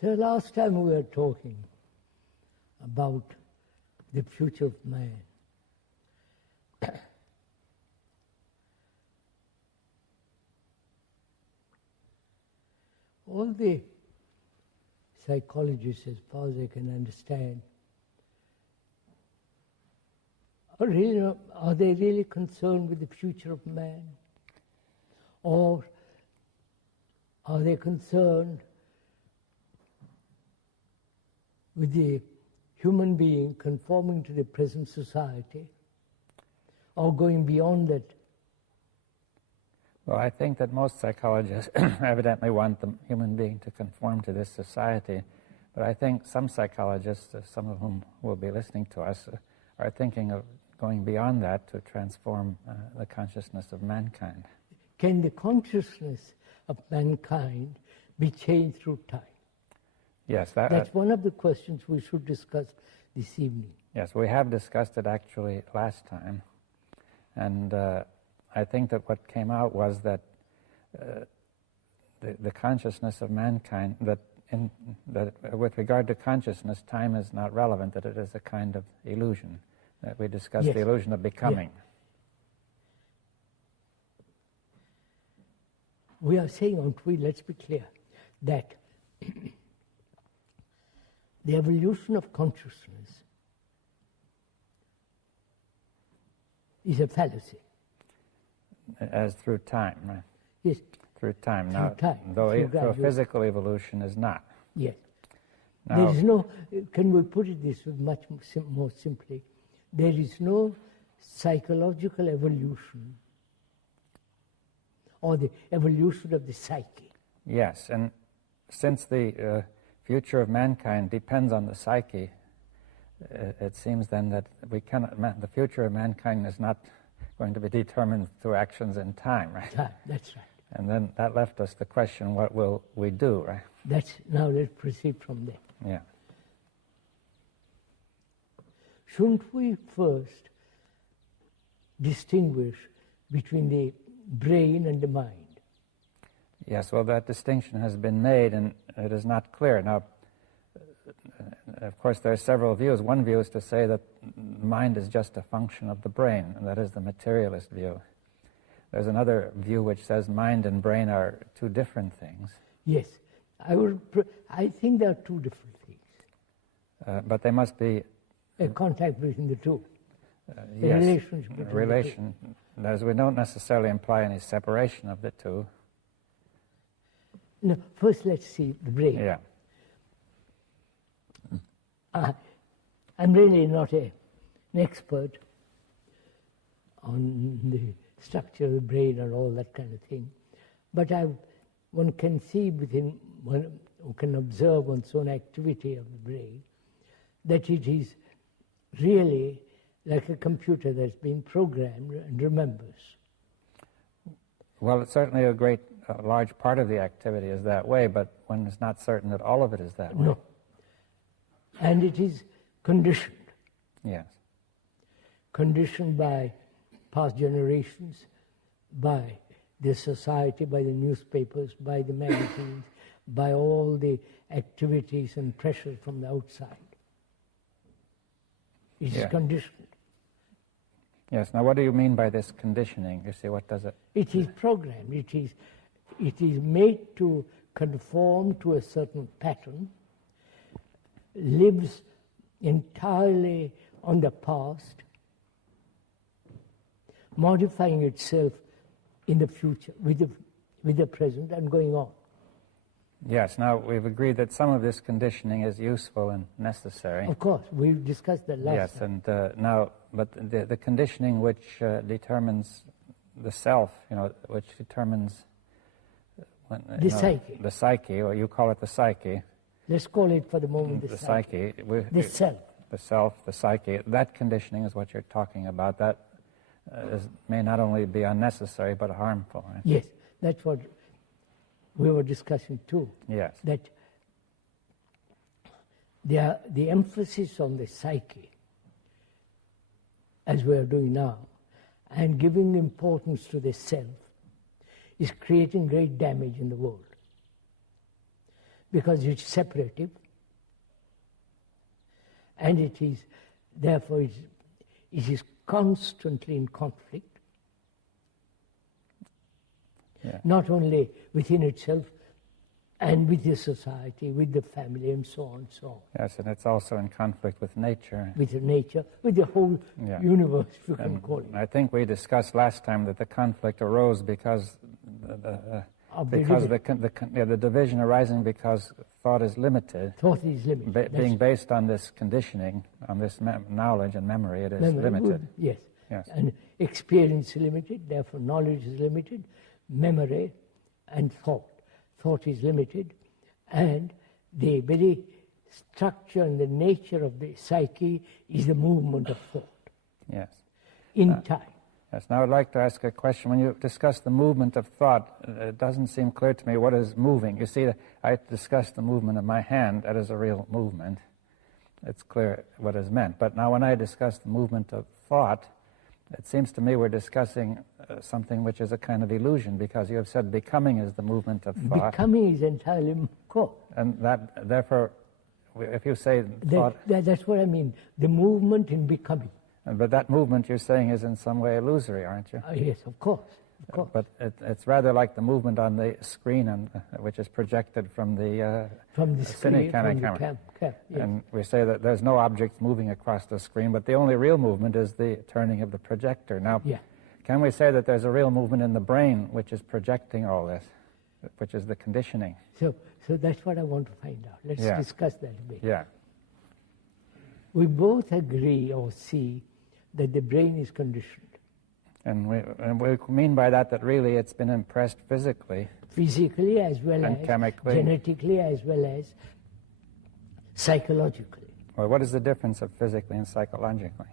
So last time we were talking about the future of man. All the psychologists, as far as I can understand, are they really concerned with the future of man? Or are they concerned with the human being conforming to the present society, or going beyond that? Well, I think that most psychologists evidently want the human being to conform to this society, but I think some psychologists, some of whom will be listening to us, are thinking of going beyond that to transform the consciousness of mankind. Can the consciousness of mankind be changed through time? Yes. That's one of the questions we should discuss this evening. Yes, we have discussed it actually last time, and I think that what came out was that the consciousness of mankind, that with regard to consciousness, time is not relevant, that it is a kind of illusion, that we discussed Yes. the illusion of becoming. Yeah. We are saying, aren't we, let's be clear, that the evolution of consciousness is a fallacy. As through time, right? Yes. Through time. Through Now, time. though Through physical evolution is not. Yes. Now, There is no, can we put it this way much more simply, there is no psychological evolution or the evolution of the psyche. Yes, and since the future of mankind depends on the psyche, it seems then that we cannot. The future of mankind is not going to be determined through actions in time, right? Time, that's right. And then that left us the question: what will we do, right? Now let's proceed from there. Yeah. Shouldn't we first distinguish between the brain and the mind? Yes, well, that distinction has been made, and it is not clear. Now, of course, there are several views. One view is to say that mind is just a function of the brain, and that is the materialist view. There's another view which says mind and brain are two different things. Yes, I think there are two different things. But they must be a contact between the two. Yes, relationship between relation. As we don't necessarily imply any separation of the two. No, first let's see the brain. Yeah. I'm really not an expert on the structure of the brain and all that kind of thing, but one can see one can observe one's own activity of the brain, that it is really like a computer that's been programmed and remembers. Well, it's certainly a large part of the activity is that way, but one is not certain that all of it is that way. No. And it is conditioned. Yes. Conditioned by past generations, by the society, by the newspapers, by the magazines, by all the activities and pressure from the outside. It is conditioned. Yes. Now, what do you mean by this conditioning? You see, what does it? It is programmed. It is made to conform to a certain pattern, lives entirely on the past, modifying itself in the future with the present and going on. Yes. Now, we've agreed that some of this conditioning is useful and necessary. Of course, we discussed that last Yes, time. and now, but the conditioning which determines the self, which determines the psyche. The psyche, or you call it the psyche. Let's call it for the moment the psyche. The self. The self, the psyche. That conditioning is what you're talking about. That may not only be unnecessary but harmful. Right? Yes, that's what we were discussing too. Yes. That the emphasis on the psyche, as we are doing now, and giving importance to the self, is creating great damage in the world. because it's separative, and it is, therefore, it is constantly in conflict, not only within itself, and with the society, with the family, and so on and so on. Yes, and it's also in conflict with nature. With the nature, with the whole universe, if you can call it. I think we discussed last time that the conflict arose because the division arising because thought is limited. Thought is limited. Being based on this conditioning, on this knowledge and memory, it is limited. Yes. And experience is limited, therefore knowledge is limited, memory and thought. Thought is limited, and the very structure and the nature of the psyche is the movement of thought. Yes. In time. Yes. Now I'd like to ask a question. When you discuss the movement of thought, it doesn't seem clear to me what is moving. You see, I discussed the movement of my hand. That is a real movement. It's clear what is meant. But now when I discuss the movement of thought, it seems to me we're discussing something which is a kind of illusion, because you have said becoming is the movement of thought. Becoming is entirely core. And that, therefore, if you say thought... That's what I mean, the movement in becoming. But that movement you're saying is in some way illusory, aren't you? Yes, of course. But it's rather like the movement on the screen, which is projected from the cine camera. Yes. And we say that there's no objects moving across the screen, but the only real movement is the turning of the projector. Now, can we say that there's a real movement in the brain which is projecting all this, which is the conditioning? So that's what I want to find out. Let's discuss that a bit. Yeah. We both agree or see that the brain is conditioned. And we mean by that really it's been impressed physically. Physically as well and as chemically. Genetically as well as psychologically. Well, what is the difference of physically and psychologically?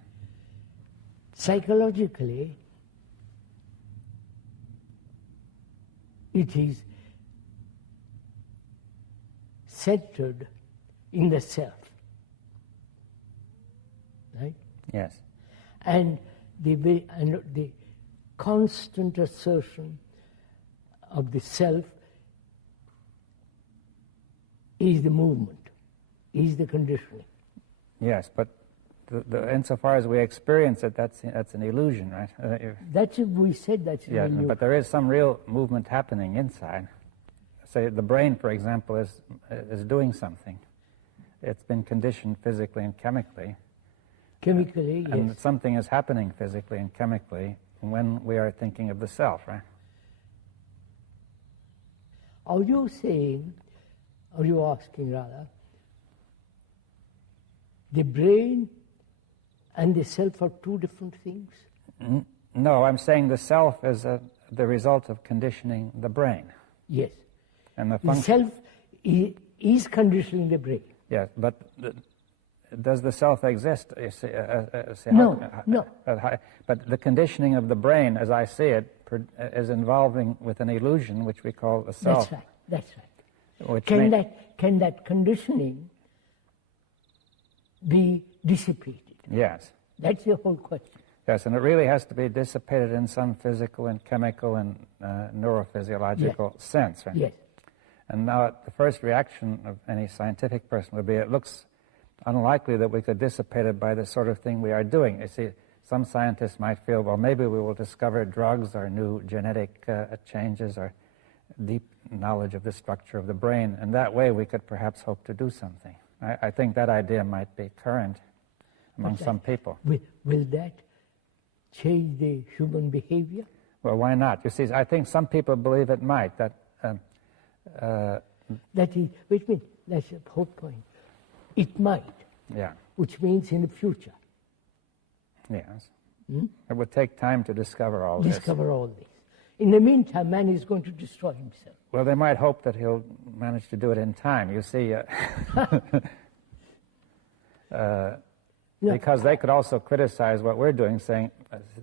Psychologically, it is centered in the self. Right? Yes. And the constant assertion of the self is the movement, is the conditioning. Yes, but insofar as we experience it, that's an illusion, right? We said that's an illusion. But there is some real movement happening inside. Say the brain, for example, is doing something. It's been conditioned physically and chemically. Chemically, yes. And something is happening physically and chemically when we are thinking of the self, right? Are you asking rather, the brain and the self are two different things? No, I'm saying the self is the result of conditioning the brain. Yes. And the self is conditioning the brain. Yes, but does the self exist? No. But the conditioning of the brain, as I see it, is involving with an illusion which we call the self. That's right. Can that conditioning be dissipated? Yes. That's the whole question. Yes, and it really has to be dissipated in some physical and chemical and neurophysiological sense, right? Yes. And now the first reaction of any scientific person would be, it looks unlikely that we could dissipate it by the sort of thing we are doing. You see, some scientists might feel, well, maybe we will discover drugs or new genetic changes or deep knowledge of the structure of the brain, and that way we could perhaps hope to do something. I think that idea might be current among some people. Will that change the human behavior? Well, why not? You see, I think some people believe it might. That's the whole point. It might. Yeah. Which means in the future. Yes. It would take time to discover all this. In the meantime, man is going to destroy himself. Well, they might hope that he'll manage to do it in time. You see, because they could also criticize what we're doing, saying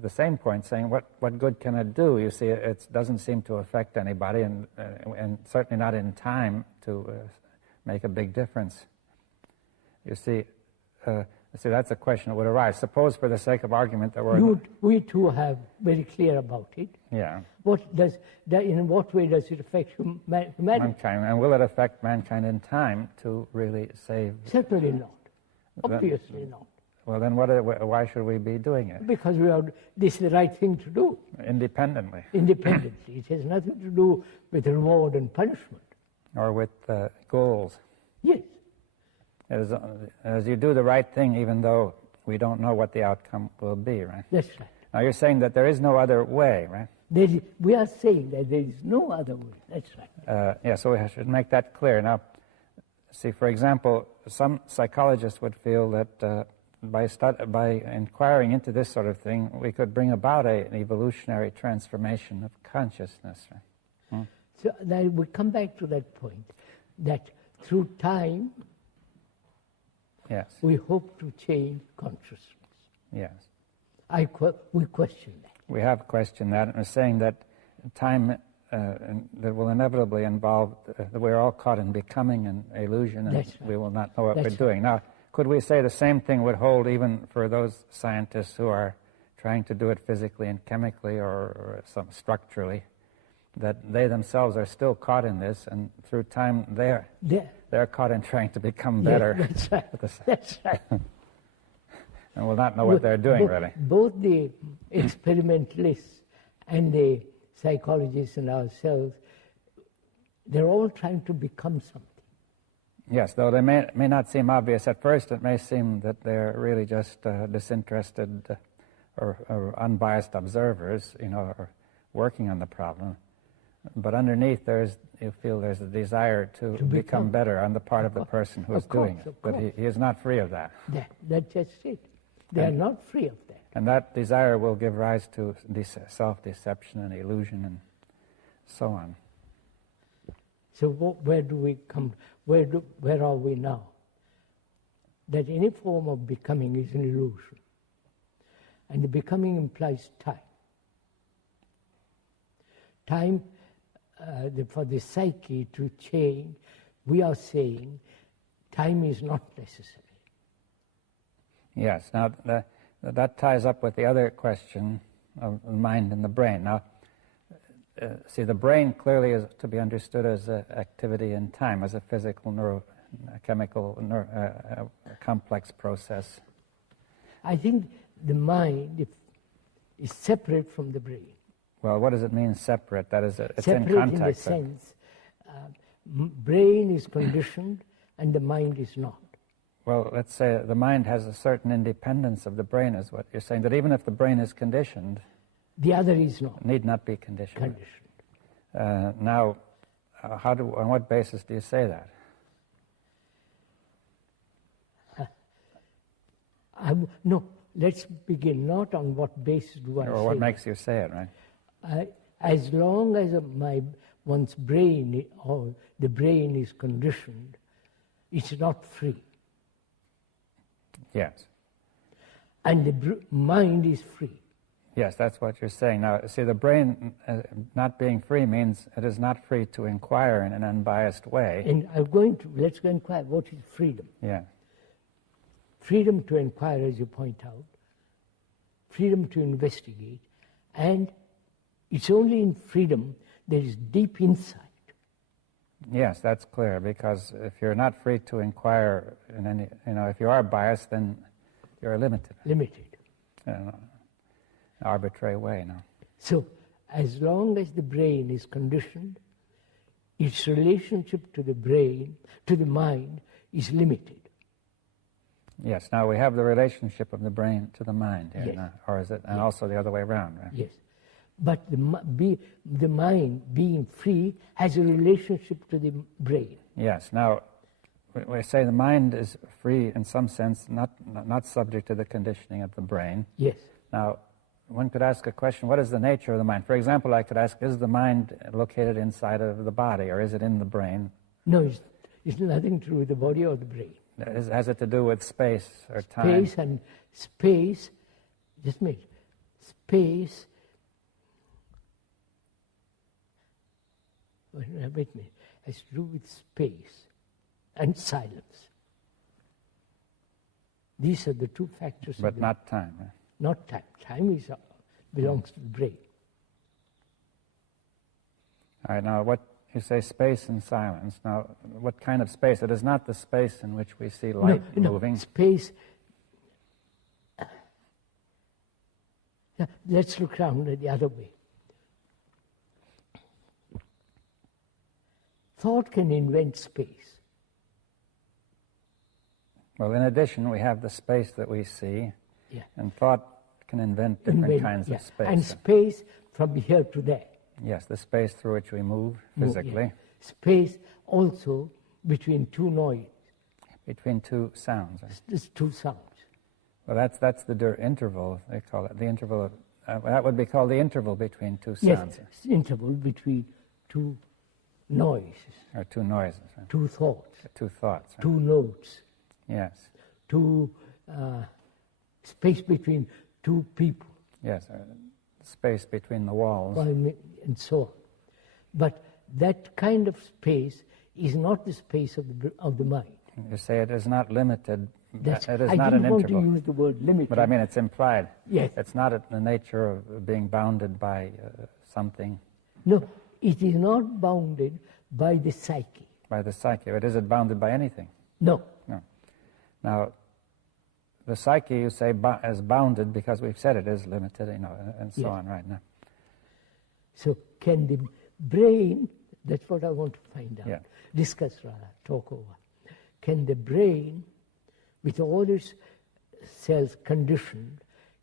the same point, saying what good can it do? You see, it doesn't seem to affect anybody, and certainly not in time to make a big difference. You see, that's a question that would arise. Suppose, for the sake of argument, that we two have very clear about it. Yeah. In what way does it affect humanity? Mankind. And will it affect mankind in time to really save? Certainly not. Obviously not. Well, then why should we be doing it? Because this is the right thing to do. Independently. Independently. It has nothing to do with reward and punishment. Or with goals. Yes. As you do the right thing, even though we don't know what the outcome will be, right? That's right. Now you're saying that there is no other way, right? We are saying that there is no other way. That's right. Yeah, so we should make that clear. Now, see, for example, some psychologists would feel that by inquiring into this sort of thing, we could bring about an evolutionary transformation of consciousness. Right? So now we come back to that point, that through time, yes, we hope to change consciousness. Yes. We question that. We have questioned that, and we're saying that time that will inevitably involve that we're all caught in becoming an illusion, and right. we will not know what That's we're doing. Now, could we say the same thing would hold even for those scientists who are trying to do it physically and chemically or some structurally, that they themselves are still caught in this, and through time they're caught in trying to become better. Yeah, that's right. That's right. And will not know what they're doing, really. Both the experimentalists and the psychologists and ourselves, they're all trying to become something. Yes, though they may not seem obvious at first, it may seem that they're really just disinterested or unbiased observers, or working on the problem. But underneath, you feel there's a desire to become better on the part of the person who is doing it. But he is not free of that. That's just it. They are not free of that. And that desire will give rise to self-deception and illusion and so on. So where do we come? Where are we now? That any form of becoming is an illusion. And the becoming implies time. Time, for the psyche to change, we are saying time is not necessary. Yes. Now, that ties up with the other question of the mind and the brain. Now, see, the brain clearly is to be understood as activity in time, as a physical, neurochemical, complex process. I think the mind is separate from the brain. Well, what does it mean, separate? That is, it's separate in contact. In the sense, brain is conditioned and the mind is not. Well, let's say the mind has a certain independence of the brain, is what you're saying, that even if the brain is conditioned, the other is not. Need not be conditioned. Now, on what basis do you say that? No, let's begin not on what basis do I say. Or what makes you say it, right? As long as one's brain or the brain is conditioned, it's not free. Yes. And the mind is free. Yes, that's what you're saying. Now, see, the brain not being free means it is not free to inquire in an unbiased way. And let's go inquire, what is freedom? Yeah. Freedom to inquire, as you point out, freedom to investigate, and it's only in freedom there is deep insight. Yes, that's clear, because if you're not free to inquire in any, if you are biased, then you're limited. Limited. Arbitrary way, no. So, as long as the brain is conditioned, its relationship to the mind, is limited. Yes. Now we have the relationship of the brain to the mind, here, yes. Now, or is it, and also the other way around, right? Yes. But the mind, being free, has a relationship to the brain. Yes. Now, we say the mind is free in some sense, not subject to the conditioning of the brain. Yes. Now, one could ask a question, what is the nature of the mind? For example, I could ask, is the mind located inside of the body, or is it in the brain? No, it's nothing to do with the body or the brain. Has it to do with space or time? Space, just a minute, space, wait a minute, has to do with space and silence. These are the two factors. But not time. Not time. Time belongs to the brain. All right, now what you say, space and silence. Now, what kind of space? It is not the space in which we see light moving. Space. Let's look around it the other way. Thought can invent space. Well, in addition, we have the space that we see, and thought can invent different kinds of space. And space from here to there. Yes, the space through which we move physically. Space also between two noises. Between two sounds. There's two sounds. Well, that's the interval, they call it. The interval, that would be called the interval between two sounds. Yes, interval between two noises. Or two noises. Right? Two thoughts. Two thoughts. Right? Two notes. Yes. Two space between two people. Yes, space between the walls. And so on. But that kind of space is not the space of the mind. You say it is not limited. It is I not didn't an want interval. to use the word limited. But I mean, it's implied. Yes. It's not the nature of being bounded by something. No, it is not bounded by the psyche. By the psyche. But is it bounded by anything? No. No. Now, the psyche, you say, is bounded because we've said it is limited, and so on right now. So can the brain, that's what I want to find out, Yeah. discuss rather, talk over. Can the brain, with all its cells conditioned,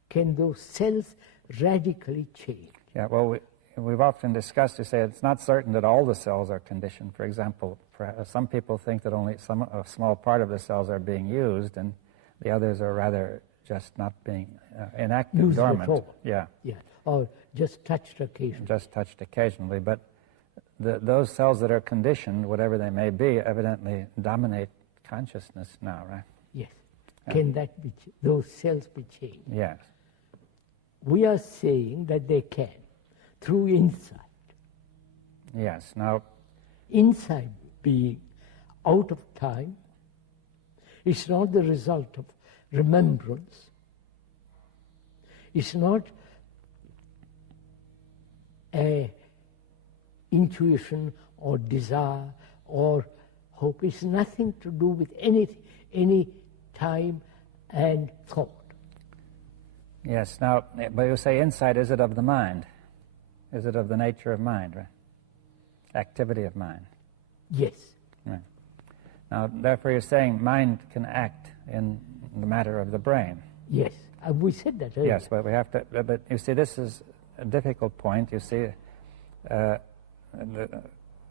can those cells radically change? Yeah, well, we've often discussed, you say, it's not certain that all the cells are conditioned. For example, some people think that only a small part of the cells are being used, and the others are rather just not being inactive, Used dormant. at all. Yeah. Yeah, or just touched occasionally. Just touched occasionally, but those cells that are conditioned, whatever they may be, evidently dominate consciousness now, right? Yes. Can those cells be changed? Yes. We are saying that they can, through insight. Yes. Now, Insight being out of time, it's not the result of remembrance. It's not a intuition or desire or hope. It's nothing to do with any time and thought. yes. Now, but you say insight, is it of the mind? Is it of the nature of mind, right? Activity of mind. Yes. Right. Now, therefore, you're saying mind can act in the matter of the brain. Yes. We said that earlier. Yes, but we have to. But you see, this is a difficult point. You see,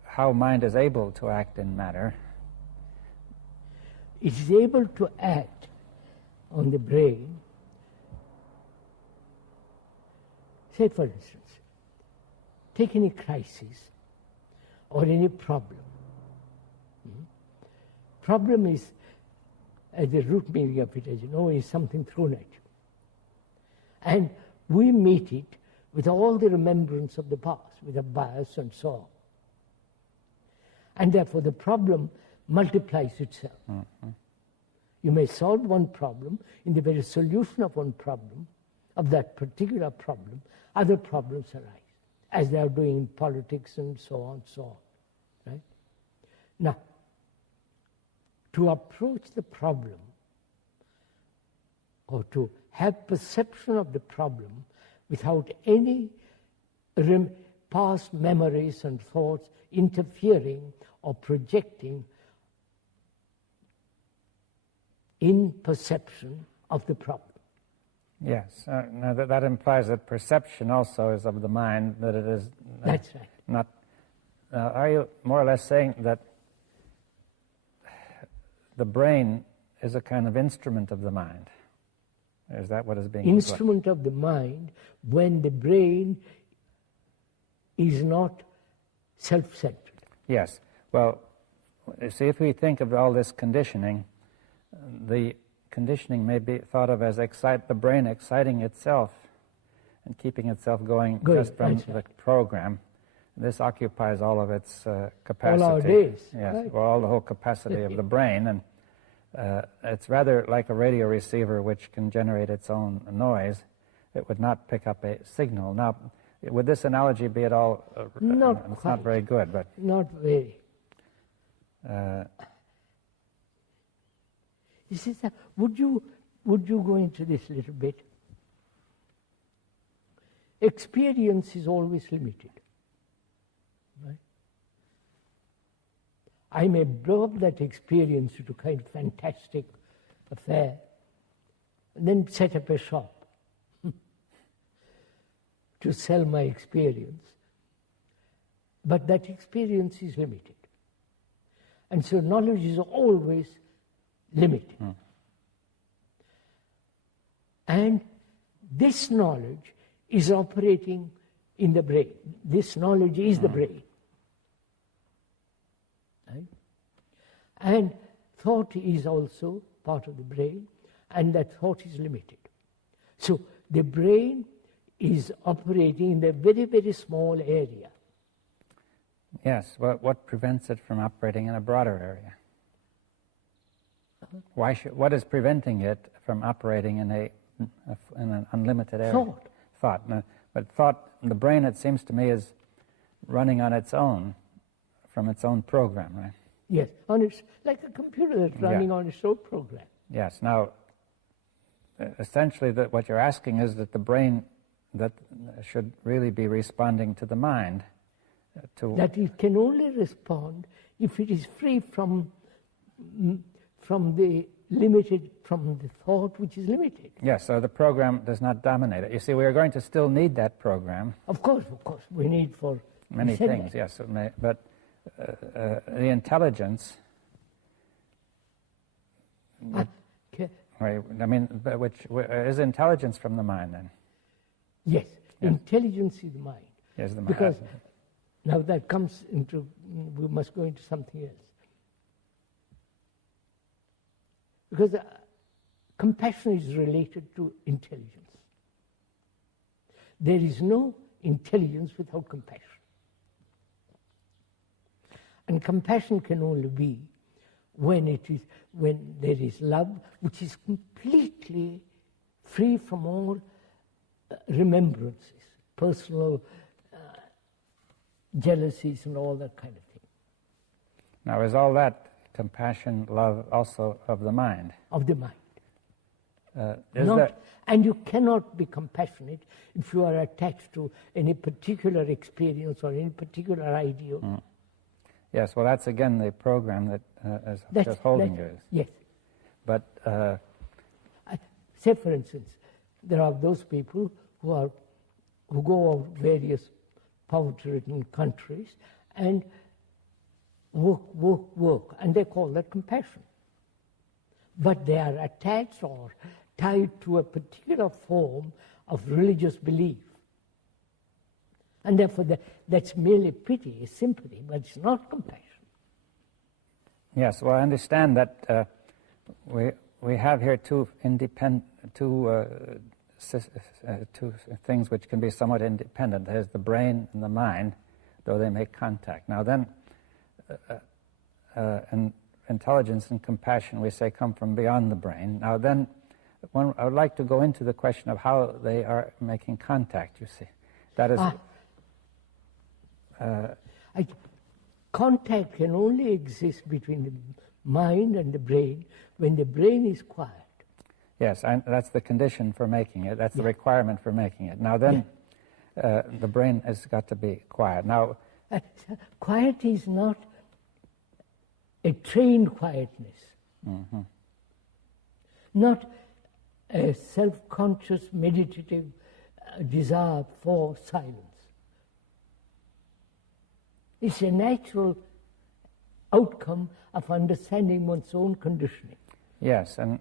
how mind is able to act in matter. It is able to act on the brain. Say, for instance, take any crisis or any problem. Problem is, at the root meaning of it, as you know, is something thrown at you. And we meet it with all the remembrance of the past, with a bias and so on. And therefore the problem multiplies itself. Mm-hmm. You may solve one problem, in the very solution of one problem, of that particular problem, other problems arise, as they are doing in politics and so on, right? Now, to approach the problem, or to have perception of the problem without any past memories and thoughts interfering or projecting in perception of the problem. Yes, now that implies that perception also is of the mind, that it is That's right. Not. Are you more or less saying that the brain is a kind of instrument of the mind? Is that what is being instrument of the mind when the brain is not self-centered? Yes. Well, you see, if we think of all this conditioning, the conditioning may be thought of as the brain exciting itself and keeping itself going just from the program. This occupies all of its capacity. All our days. Yes, right. well, all the whole capacity of the brain. And it's rather like a radio receiver which can generate its own noise. It would not pick up a signal. Now, would this analogy be at all? Not it's quite. not very good, but Not very. uh, You see, sir, would you go into this a little bit? Experience is always limited. Right? I may blow up that experience into kind of fantastic affair, and then set up a shop to sell my experience. But that experience is limited. And so knowledge is always limited. And this knowledge is operating in the brain. This knowledge is the brain. Right? And thought is also part of the brain, and that thought is limited. So the brain is operating in a very, very small area. yes. What prevents it from operating in a broader area? What is preventing it from operating in an unlimited area? Thought. Thought. No, but thought, the brain, it seems to me, is running on its own, from its own program, right? Yes, it's like a computer that's running on its own program. Yes. Now, essentially, what you're asking is that the brain that should really be responding to the mind. That it can only respond if it is free from the thought which is limited. Yes, so the program does not dominate it. You see, we are going to still need that program. Of course, we need for many things, yes. But the intelligence, which is intelligence from the mind then? Yes, intelligence is the mind. Yes, the mind. Because now that comes into, we must go into something else. Because compassion is related to intelligence. There is no intelligence without compassion. And compassion can only be when there is love, which is completely free from all remembrances, personal jealousies and all that kind of thing. Now, is all that compassion, love, also of the mind? Of the mind. That... And you cannot be compassionate if you are attached to any particular experience or any particular ideal. Yes, well, that's again the program that is just holding you. Yes. But say, for instance, there are those people who go out various poverty-ridden countries and work, and they call that compassion. But they are attached or tied to a particular form of religious belief. And therefore, that's merely pity, sympathy, but it's not compassion. Yes, well, I understand that we have here two things which can be somewhat independent. There's the brain and the mind, though they make contact. Now then, intelligence and compassion, we say, come from beyond the brain. Now then, I would like to go into the question of how they are making contact, you see. That is... contact can only exist between the mind and the brain when the brain is quiet. Yes, that's the condition for making it. That's the requirement for making it. Now then, the brain has got to be quiet. Now, quiet is not a trained quietness. Not a self-conscious, meditative desire for silence. It's a natural outcome of understanding one's own conditioning. Yes, and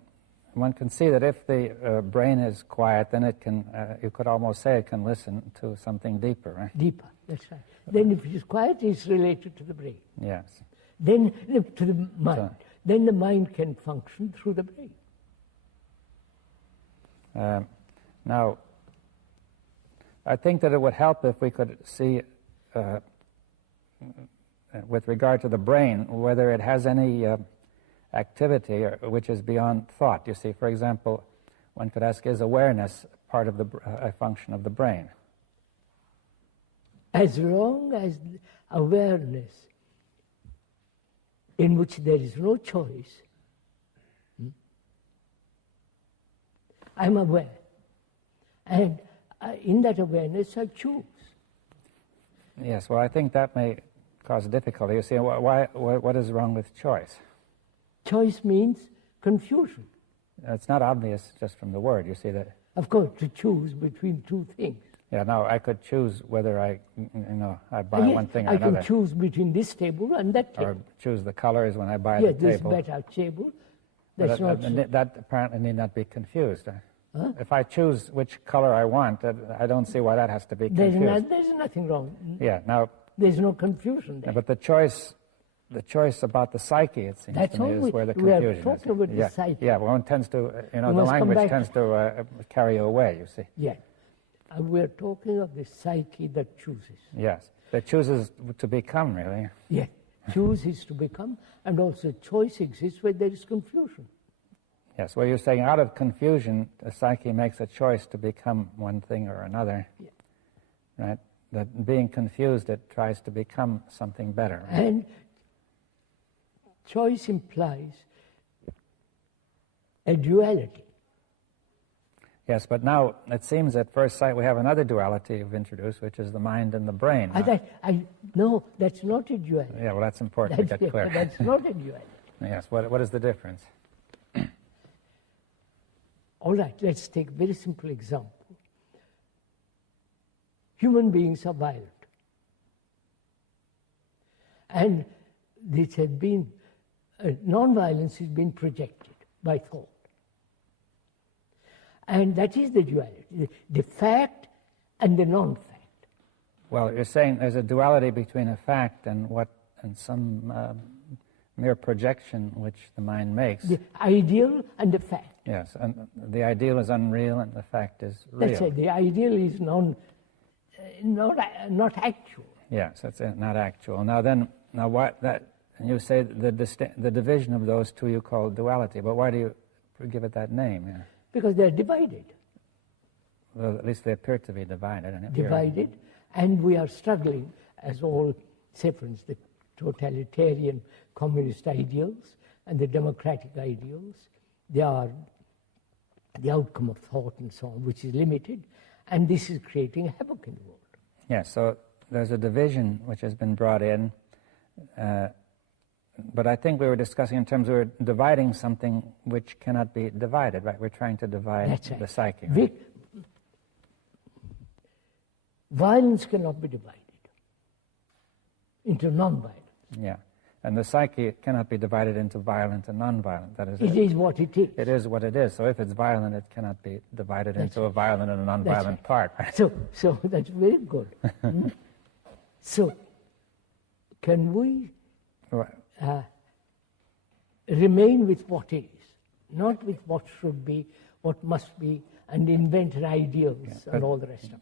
one can see that if the brain is quiet, then it can, you could almost say it can listen to something deeper, right? Deeper, that's right. Then if it is quiet, it's related to the brain. Yes. Then to the mind. Then the mind can function through the brain. Now, I think that it would help if we could see, with regard to the brain, whether it has any activity which is beyond thought. You see, for example, one could ask, is awareness part of a function of the brain? As long as awareness in which there is no choice, I'm aware. And in that awareness, I choose. Yes, well, I think that may cause difficulty. You see, what is wrong with choice? Choice means confusion. It's not obvious just from the word. You see that. Of course, to choose between two things. Yeah, now I could choose whether I buy Yes, one thing or I another. can choose between this table and that table. Or choose the colors when I buy Yes, the table. this better table. That's not so. That apparently need not be confused. Huh? If I choose which color I want, I don't see why that has to be confused. There's nothing wrong. Yeah, now. There's no confusion there. But the choice about the psyche, it seems to me, is where the confusion is. We are talking about the psyche. Yeah, one tends to, the language tends to carry you away, you see. Yeah. And we're talking of the psyche that chooses. Yes, that chooses to become, really. Yeah, chooses to become, and also choice exists where there is confusion. Yes, well, you're saying out of confusion, the psyche makes a choice to become one thing or another, right? That being confused, it tries to become something better. Right? And choice implies a duality. Yes, but now it seems at first sight we have another duality you've introduced, which is the mind and the brain. No, that's not a duality. Yeah, well, that's important to get clear. That's not a duality. Yes, what is the difference? All right, let's take a very simple example. Human beings are violent. And this has been, non-violence has been projected by thought. And that is the duality, the fact and the non-fact. Well, you're saying there's a duality between a fact and some mere projection which the mind makes. The ideal and the fact. Yes, and the ideal is unreal and the fact is real. That's it. The ideal is not actual. Yes, that's it, not actual. And you say the division of those two you call duality, but why do you give it that name? Yeah. Because they're divided. Well, at least they appear to be divided. Divided, and we are struggling, as all, say for instance, the totalitarian communist ideals and the democratic ideals, they are the outcome of thought and so on, which is limited, and this is creating havoc in the world. Yes, so there's a division which has been brought in, but I think we were discussing in terms of we're dividing something which cannot be divided, right? We're trying to divide the psyche. Right? Violence cannot be divided into non-violence. Yeah, and the psyche cannot be divided into violent and non-violent. That is, it is what it is. It is what it is. So if it's violent, it cannot be divided into a violent and a non-violent part. Right? So that's very good. So can we remain with what is, not with what should be, what must be, and invent ideals and all the rest of it?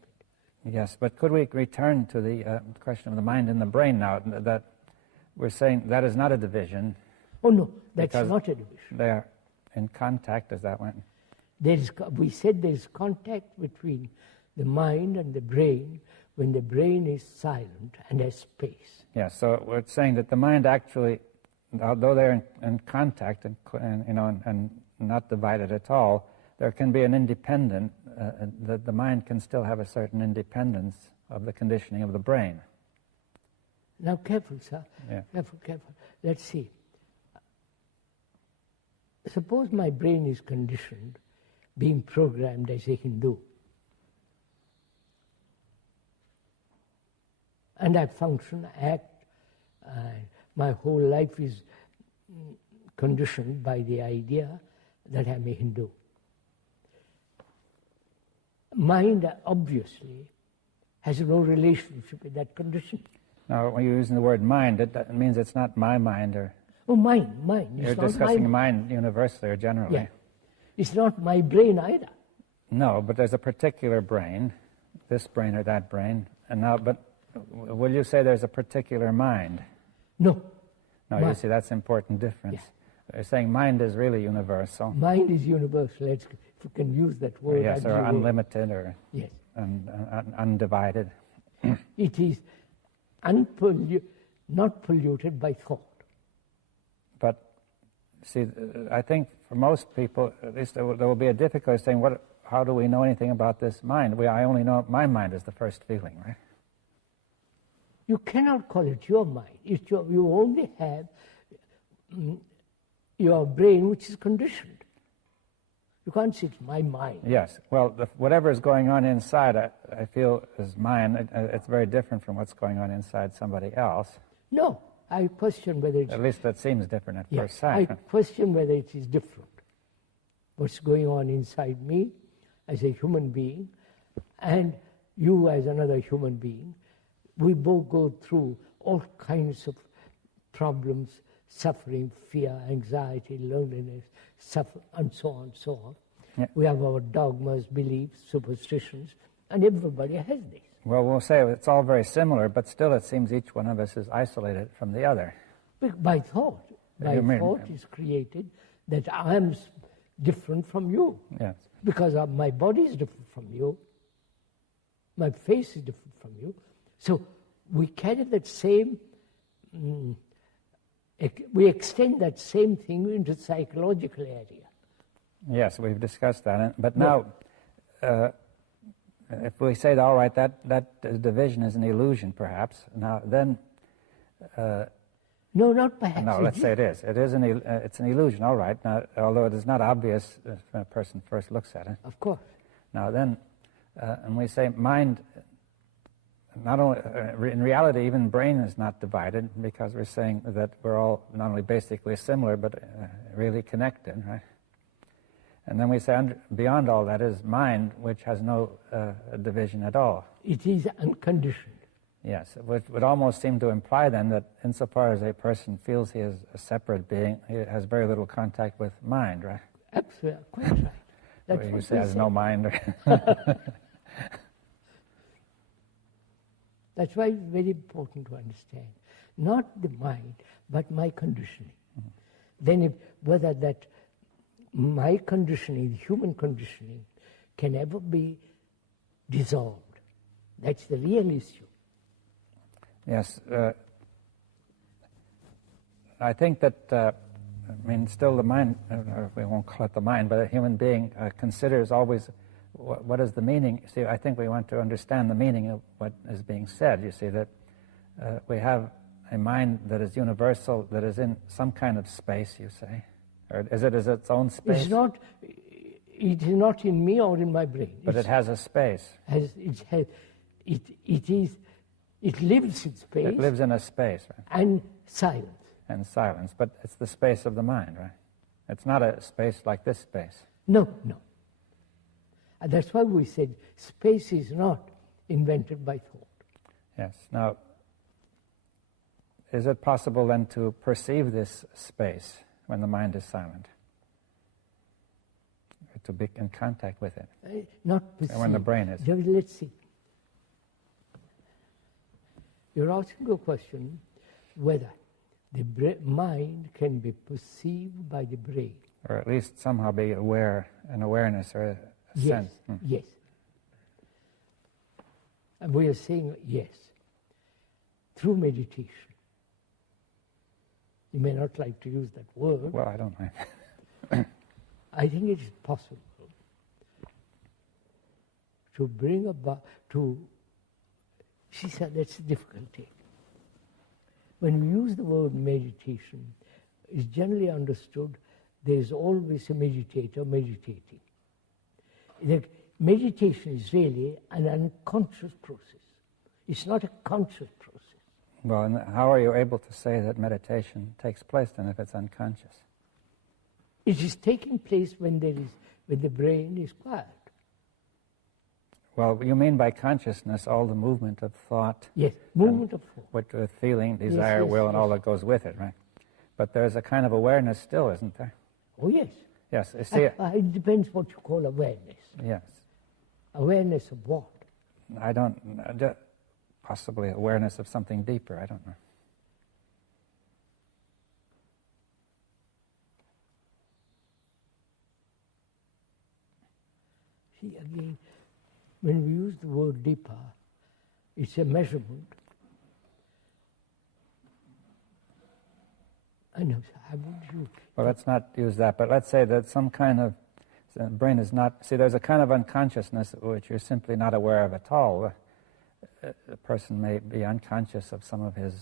Yes, but could we return to the question of the mind and the brain now? That we're saying that is not a division. Oh no, that's not a division. They are in contact, is that one? We said there is contact between the mind and the brain when the brain is silent and has space. Yes, so we're saying that the mind actually, although they're in contact and not divided at all, there can be an independent, the mind can still have a certain independence of the conditioning of the brain. Now careful, sir. Yeah. Careful. Let's see. Suppose my brain is conditioned, being programmed as a Hindu. And I function, act, my whole life is conditioned by the idea that I'm a Hindu. Mind, obviously, has no relationship with that condition. Now, when you're using the word mind, it means it's not my mind, or... Oh, mind. You're discussing mind universally or generally. Yeah. It's not my brain either. No, but there's a particular brain, this brain or that brain, but will you say there's a particular mind? No. No, you see, that's an important difference. Yeah. They're saying mind is really universal. Mind is universal, if we can use that word. Yes, or unlimited, or yes. Undivided. It is not polluted by thought. But see, I think for most people, at least there will be a difficulty saying, how do we know anything about this mind? I only know my mind is the first feeling, right? You cannot call it your mind. You only have your brain, which is conditioned. You can't say it's my mind. Yes. Well, whatever is going on inside, I feel is mine. It's very different from what's going on inside somebody else. No, I question whether it's... At least that seems different at first I sight. question whether it is different. What's going on inside me as a human being and you as another human being. We both go through all kinds of problems, suffering, fear, anxiety, loneliness, and so on, so on. Yeah. We have our dogmas, beliefs, superstitions, and everybody has this. Well, we'll say it's all very similar, but still it seems each one of us is isolated from the other. By thought. Thought is created that I am different from you. Yes. Because my body is different from you. My face is different from you. So we carry that same, we extend that same thing into the psychological area. Yes, we've discussed that. But now, if we say, all right, that division is an illusion, perhaps, now then... no, not perhaps. No, let's say it is. It's an illusion, all right, now, although it is not obvious when a person first looks at it. Of course. Now then, and we say mind... Not only in reality, even brain is not divided because we're saying that we're all not only basically similar but really connected, right? And then we say beyond all that is mind, which has no division at all. It is unconditioned. Yes, which would almost seem to imply then that insofar as a person feels he is a separate being, he has very little contact with mind, right? Absolutely, quite right. That's you what say has no mind. That's why it's very important to understand, not the mind, but my conditioning. Mm-hmm. Then whether that my conditioning, human conditioning, can ever be dissolved. That's the real issue. Yes. I think that, still the mind, we won't call it the mind, but a human being considers always what is the meaning? See, I think we want to understand the meaning of what is being said. You see that we have a mind that is universal, that is in some kind of space, you say? Or is it its own space? It is not in me or in my brain. But it has a space. It lives in space. It lives in a space, right? And silence. And silence, but it's the space of the mind, right? It's not a space like this space. No. And that's why we said space is not invented by thought. Yes. Now, is it possible then to perceive this space when the mind is silent? To be in contact with it? Not perceive. And when the brain is? Let's see. You're asking a question whether the mind can be perceived by the brain. Or at least somehow be aware, an awareness or a sense. Yes. And we are saying yes, through meditation. You may not like to use that word. Well, I don't mind. I think it is possible to bring about, she said that's a difficulty. When we use the word meditation, it's generally understood there is always a meditator meditating. The meditation is really an unconscious process. It's not a conscious process. Well, and how are you able to say that meditation takes place then if it's unconscious? It is taking place when the brain is quiet. Well, you mean by consciousness all the movement of thought? Yes, movement of thought. With feeling, desire, will, and all that goes with it, right? But there's a kind of awareness still, isn't there? Oh, yes. Yes, you see... It depends what you call awareness. Yes. Awareness of what? I don't... possibly awareness of something deeper, I don't know. See, again, when we use the word deeper, it's a measurement. I know, how would you... Well, let's not use that, but let's say that some kind of, the brain is not, see, there's a kind of unconsciousness which you're simply not aware of at all. A person may be unconscious of some of his,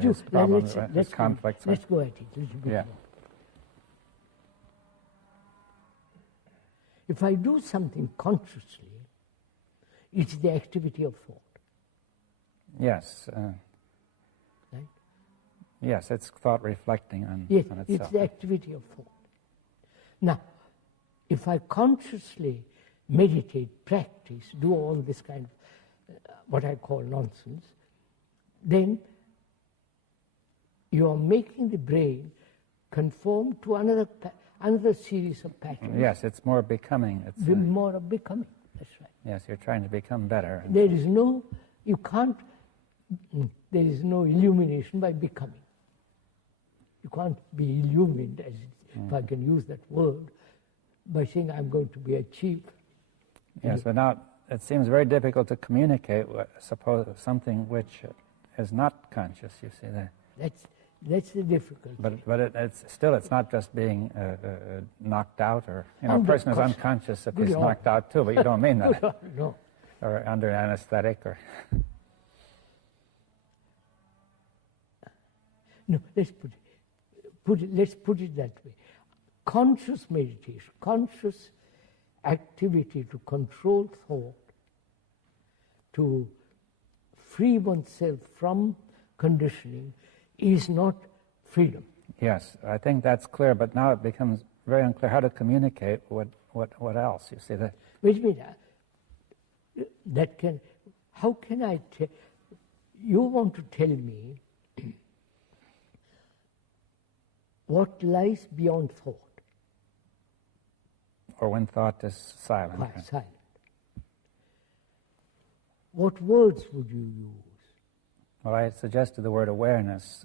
his problems, his conflicts. Let's go at it a little bit more. If I do something consciously, it's the activity of thought. Yes. Right? Yes, it's thought reflecting on yes, itself. It's the activity of thought. Now, if I consciously meditate, practice, do all this kind of what I call nonsense, then you are making the brain conform to another series of patterns. Yes, it's more becoming. It's more of becoming, that's right. Yes, you're trying to become better. There is no illumination by becoming. You can't be illumined, if I can use that word, by saying I'm going to be a chief. Yes, but now it seems very difficult to communicate something which is not conscious, you see that. That's the difficulty. But it's not just being knocked out, or a person is unconscious if he's knocked out too, but you don't mean that. No. Or under anesthetic, or... No, let's put it that way. Conscious meditation, conscious activity to control thought, to free oneself from conditioning, is not freedom. Yes, I think that's clear, but now it becomes very unclear how to communicate what else, you see that. Wait a minute, how can I tell, you want to tell me what lies beyond thought? Or when thought is silent. Silent. What words would you use? Well, I suggested the word awareness,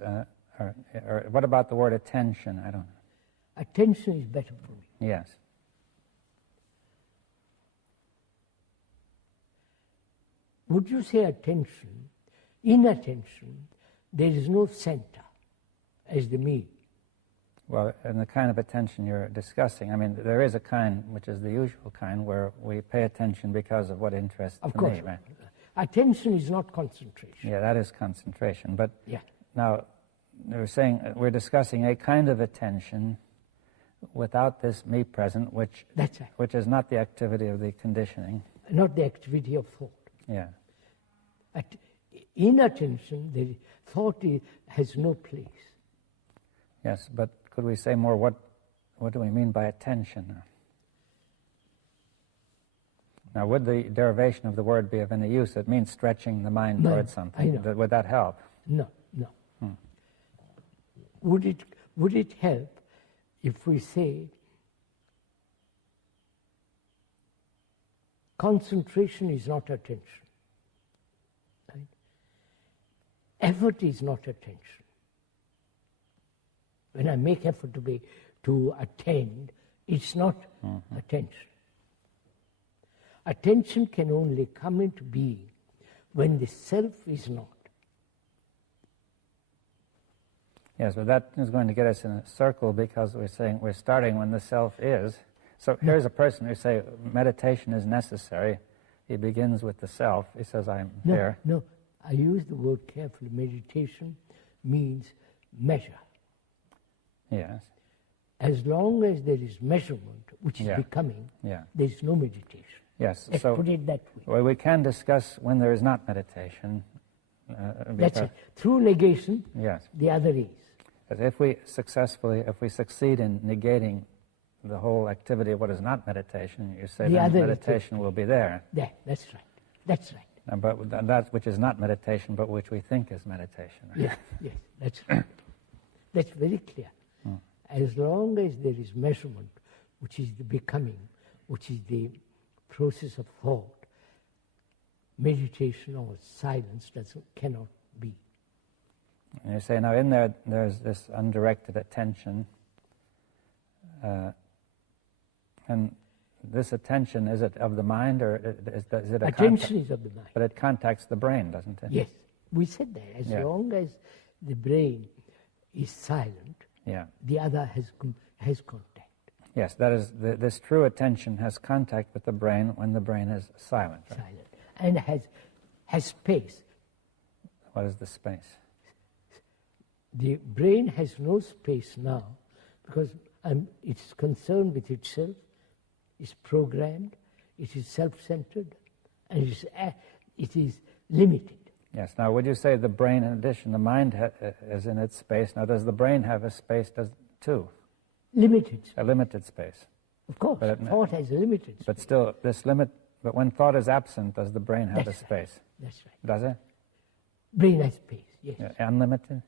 or what about the word attention? I don't know. Attention is better for me. Yes. Would you say attention? In attention, there is no center as the me. Well, in the kind of attention you're discussing, I mean, there is a kind, which is the usual kind, where we pay attention because of what interests of course. me, right? Attention is not concentration. Yeah, that is concentration. But yeah. Now, we're discussing a kind of attention without this me present, which That's right. which is not the activity of the conditioning. Not the activity of thought. Yeah. In attention, the thought has no place. Yes, but could we say more? What do we mean by attention? Now, would the derivation of the word be of any use? It means stretching the mind towards something. Would that help? No. Would it help if we say concentration is not attention? Right? Effort is not attention. When I make effort to attend, it's not attention. Attention can only come into being when the self is not. Yes, but that is going to get us in a circle, because we're starting when the self is. So here's a person who say meditation is necessary. He begins with the self. He says, I'm here. No, I use the word carefully. Meditation means measure. Yes. As long as there is measurement, which is becoming, there is no meditation. Yes. Let's put it that way. Well, we can discuss when there is not meditation. That's it. Through negation, the other is. If we succeed in negating the whole activity of what is not meditation, you say then meditation will be there. Yeah, that's right. But that which is not meditation, but which we think is meditation. Right? Yes, that's right. That's very clear. As long as there is measurement, which is the becoming, which is the process of thought, meditation or silence cannot be. And you say, now in there's this undirected attention, and this attention, is it of the mind, or is it a Attention is of the mind. But it contacts the brain, doesn't it? Yes, we said that. As long as the brain is silent, the other has contact. Yes, that is, this true attention has contact with the brain when the brain is silent. Right? Silent. And has space. What is the space? The brain has no space now because it's concerned with itself, it's programmed, it is self-centered, and it is limited. Yes. Now, would you say the brain, in addition, the mind is in its space? Now, does the brain have a space too? Limited space. A limited space. Of course, thought has a limited space. But still, but when thought is absent, does the brain have a space? That's right. Does it? Brain has space, yes. Unlimited?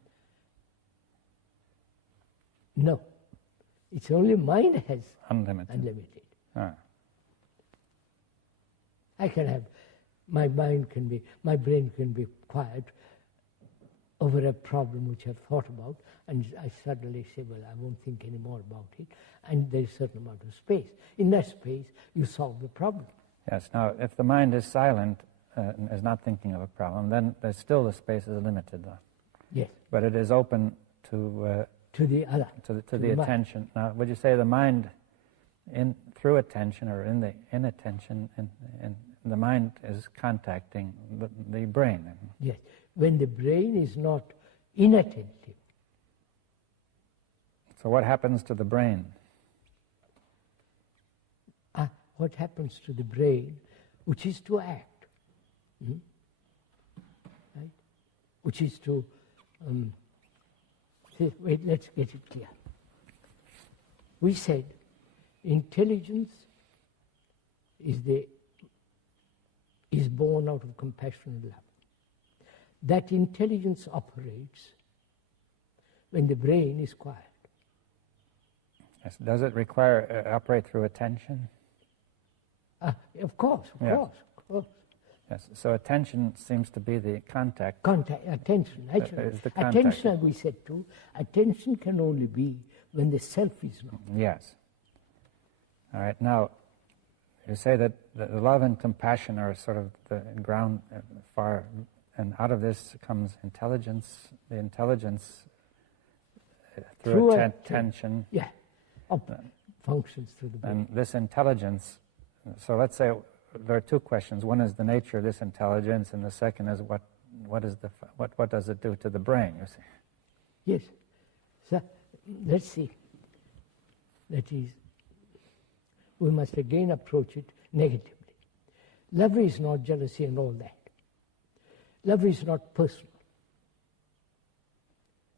No. It's only mind has unlimited. Ah. I can have, my brain can be quiet over a problem which I've thought about, and I suddenly say, well, I won't think any more about it, and there's a certain amount of space. In that space, you solve the problem. Yes. Now, if the mind is silent, and is not thinking of a problem, then there's still the space is limited, though. Yes. But it is open to the other, to the attention. Now, would you say the mind, through attention or in attention, and the mind is contacting the brain? Yes. When the brain is not inattentive. So what happens to the brain? What happens to the brain, which is to act, right? Which is to wait, let's get it clear. We said intelligence is born out of compassion and love. That intelligence operates when the brain is quiet. Yes. Does it require operate through attention? Of course. Yes. So attention seems to be the contact. Attention. Is the contact. Attention, as we said too, attention can only be when the self is not. Yes. All right. Now, you say that the love and compassion are sort of the ground far, and out of this comes intelligence. The intelligence through attention. Functions through the brain. And this intelligence. So let's say there are two questions. One is the nature of this intelligence, and the second is what does it do to the brain? You see. Yes. So let's see. That is, we must again approach it negatively. Love is not jealousy and all that. Love is not personal,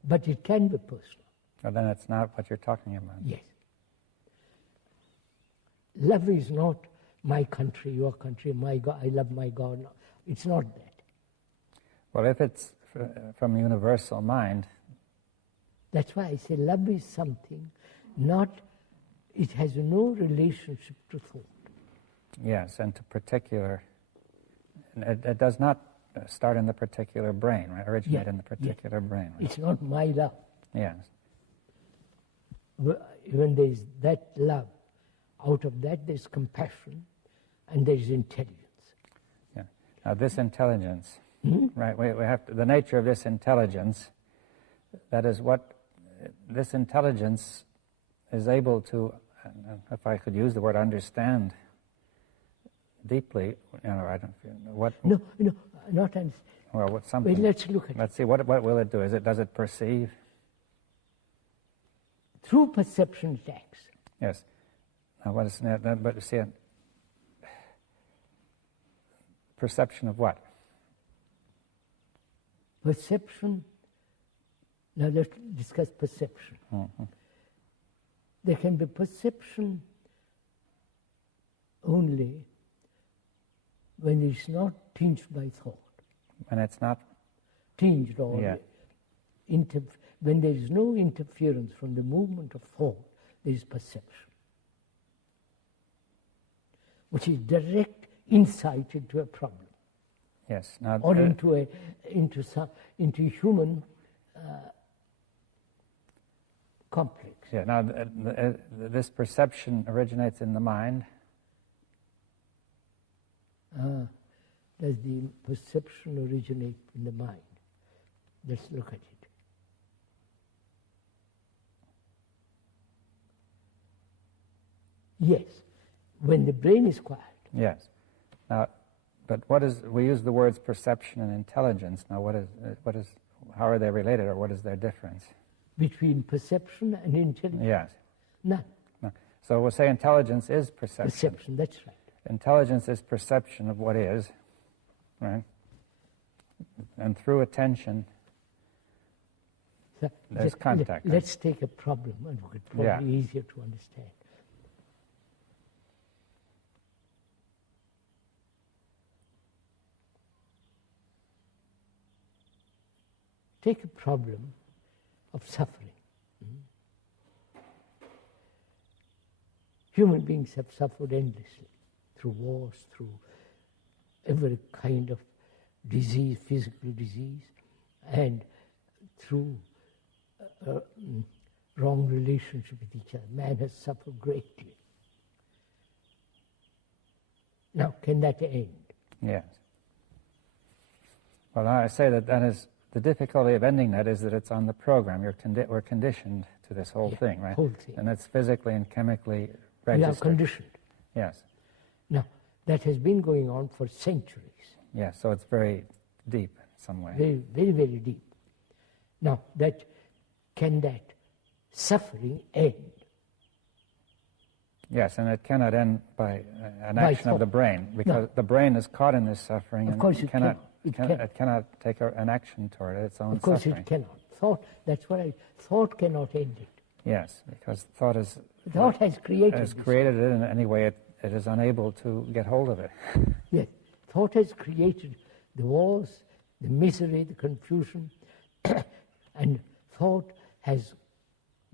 but it can be personal. Well, then it's not what you're talking about. Yes. Love is not my country, your country, my God, I love my God. No, it's not that. Well, if it's from universal mind. That's why I say love is something, it has no relationship to thought. Yes, and to particular, it does not start in the particular brain, right? Originate in the particular brain. Right? It's not my love. Yes. When there is that love, out of that there's compassion and there's intelligence. Yeah. Now this intelligence, right? We have to, the nature of this intelligence. That is what this intelligence is able to, if I could use the word understand deeply. I don't feel what. No, not understand. Well, what something. Wait, let's look at it. Let's see. What will it do? Does it perceive? Through perception it acts. Yes. Now, what is that? But see, perception of what? Perception. Now let's discuss perception. Mm-hmm. There can be perception only when it's not tinged by thought. When it's not tinged or when there is no interference from the movement of thought, there is perception, which is direct insight into a problem. Yes. Now, or into human complex. Yeah. Now, this perception originates in the mind. does the perception originate in the mind? Let's look at it. Yes, when the brain is quiet. Yes. Now, but what is, we use the words perception and intelligence. Now, how are they related, or what is their difference? Between perception and intelligence? Yes. None. No. So we'll say intelligence is perception. Perception, that's right. Intelligence is perception of what is, right? And through attention, So there's contact. Let's take a problem, and it's probably easier to understand. Take a problem of suffering. Human beings have suffered endlessly through wars, through every kind of disease, physical disease, and through wrong relationship with each other. Man has suffered greatly. Now, can that end? Yes. Well, I say that is the difficulty of ending that is that it's on the program. We're conditioned to this whole thing, right? Whole thing. And it's physically and chemically We registered. are conditioned. Yes. Now, that has been going on for centuries. Yes, so it's very deep in some way. Very, very, very deep. Now, can that suffering end? Yes, and it cannot end by an By action of the thought. brain, because the brain is caught in this suffering, Of and course it it cannot take an action toward its own Of course suffering. it cannot. Thought cannot end it. Yes, because thought has created has this. created it, and anyway it is unable to get hold of it. Yes, thought has created the wars, the misery, the confusion, and thought has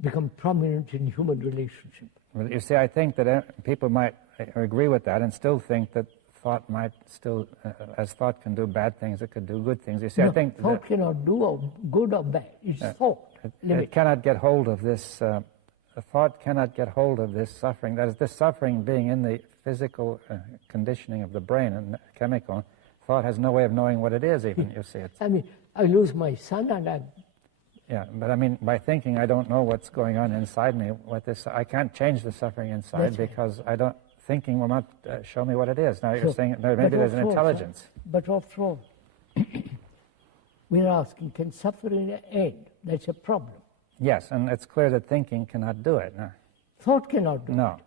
become prominent in human relationship. Well, you see, I think that people might agree with that and still think that thought might still, as thought can do bad things, it could do good things. You see, No, I think thought cannot do good or bad. It's thought. it cannot get hold of this. A thought cannot get hold of this suffering. That is, this suffering being in the physical conditioning of the brain and chemical. Thought has no way of knowing what it is. Even you see it. I mean, I lose my son, and Yeah, but I mean, by thinking, I don't know what's going on inside me. I can't change the suffering inside because I don't. Thinking will not show me what it is. Now you're saying maybe there's an intelligence. But after all, we're asking, can suffering end? That's a problem. Yes, and it's clear that thinking cannot do it. No. Thought cannot do it. No.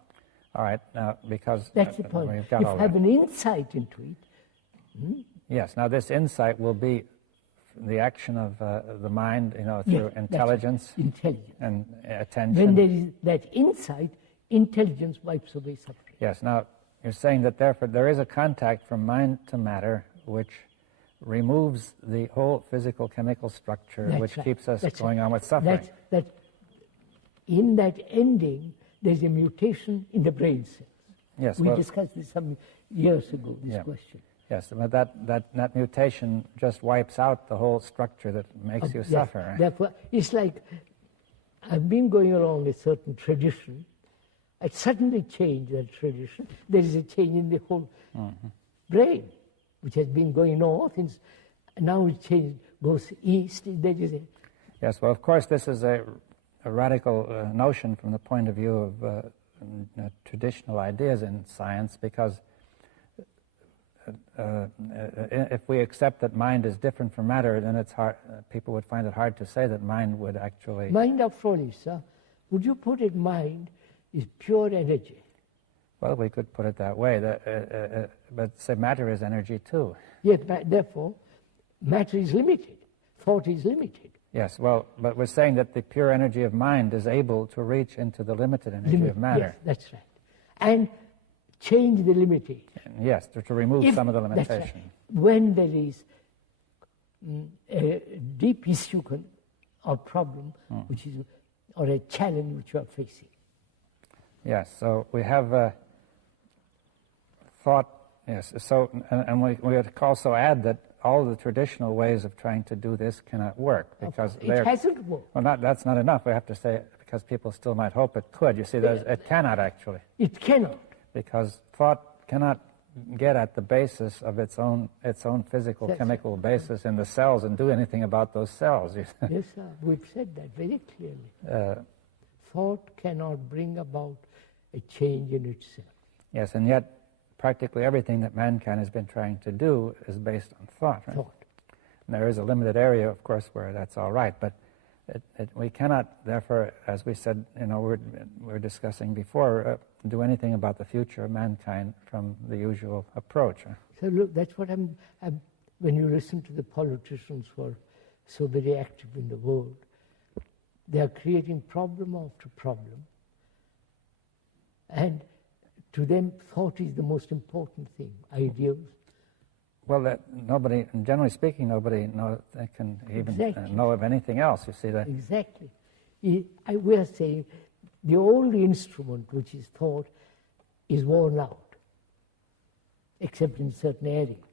All right, now, because that's the point. we've got If all have that. an insight into it. Yes, now this insight will be the action of the mind, through intelligence and attention. When there is that insight, intelligence wipes away suffering. Yes, now you're saying that therefore there is a contact from mind to matter which removes the whole physical chemical structure which keeps us going on with suffering. In that ending, there's a mutation in the brain cells. Yes, we discussed this some years ago, this question. Yes, but that mutation just wipes out the whole structure that makes you suffer. Right? Therefore, it's like I've been going along a certain tradition. I suddenly change that tradition. There is a change in the whole brain, which has been going north, and now it goes east. There is yes, well, of course, this is a radical notion from the point of view of traditional ideas in science, because if we accept that mind is different from matter, then it's hard. People would find it hard to say that mind would actually. Mind, after all, is, would you put it? Mind is pure energy. Well, we could put it that way. But say matter is energy too. Yes, therefore, matter is limited. Thought is limited. Yes, well, but we're saying that the pure energy of mind is able to reach into the limited energy of matter. Yes, that's right. And change the limitation. Yes, to remove some of the limitation. That's right. When there is a deep issue or problem, which is, or a challenge which you are facing. Yes, so we have thought, yes, so, and we would also add that all the traditional ways of trying to do this cannot work, because it hasn't worked. Well, that's not enough. We have to say, because people still might hope it could. You see, it cannot actually. It cannot. Because thought cannot get at the basis of its own physical, chemical basis in the cells and do anything about those cells. Yes, sir. We've said that very clearly. Thought cannot bring about a change in itself. Yes, and yet practically everything that mankind has been trying to do is based on thought. Right? Thought. And there is a limited area, of course, where that's all right, but we cannot, therefore, as we said, we're discussing before, do anything about the future of mankind from the usual approach. So look, that's what when you listen to the politicians who are so very active in the world, they are creating problem after problem. And to them, thought is the most important thing, ideals. Well, nobody, generally speaking, nobody can even know of anything else. You see that? Exactly. We are saying the old instrument, which is thought, is worn out, except in certain areas.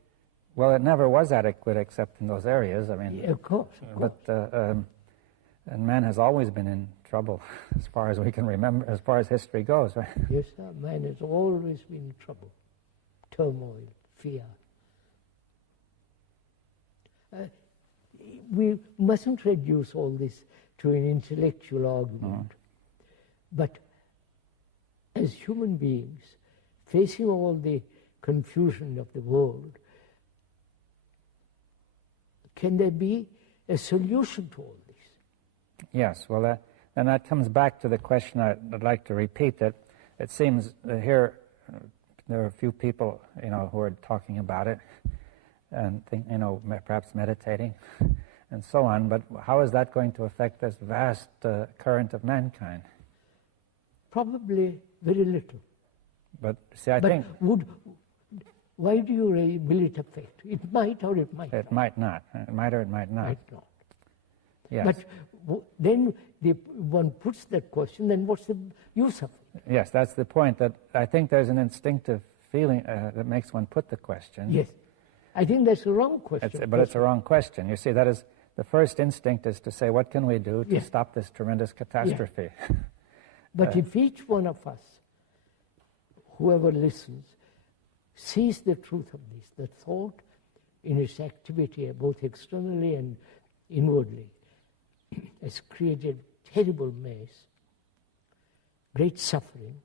Well, it never was adequate except in those areas. I mean, yeah, of course. But and man has always been in trouble, as far as we can remember, as far as history goes, right? Yes, sir. Man has always been in trouble, turmoil, fear. We mustn't reduce all this to an intellectual argument. But as human beings, facing all the confusion of the world, can there be a solution to all this? Yes, well, and that comes back to the question I'd like to repeat, that it seems here there are a few people, who are talking about it and perhaps meditating and so on, but how is that going to affect this vast current of mankind? Probably very little. But see, I think... Why do you will it affect? It might or it might not. It might not. It might or it might not. Might not. Yes. But then one puts that question, then what's the use of it? Yes, that's the point, that I think there's an instinctive feeling that makes one put the question. Yes. I think that's a wrong question. But it's a wrong question. You see, that is, the first instinct is to say, what can we do to stop this tremendous catastrophe? Yeah. But if each one of us, whoever listens, sees the truth of this, the thought in its activity, both externally and inwardly, has created terrible mess, great suffering,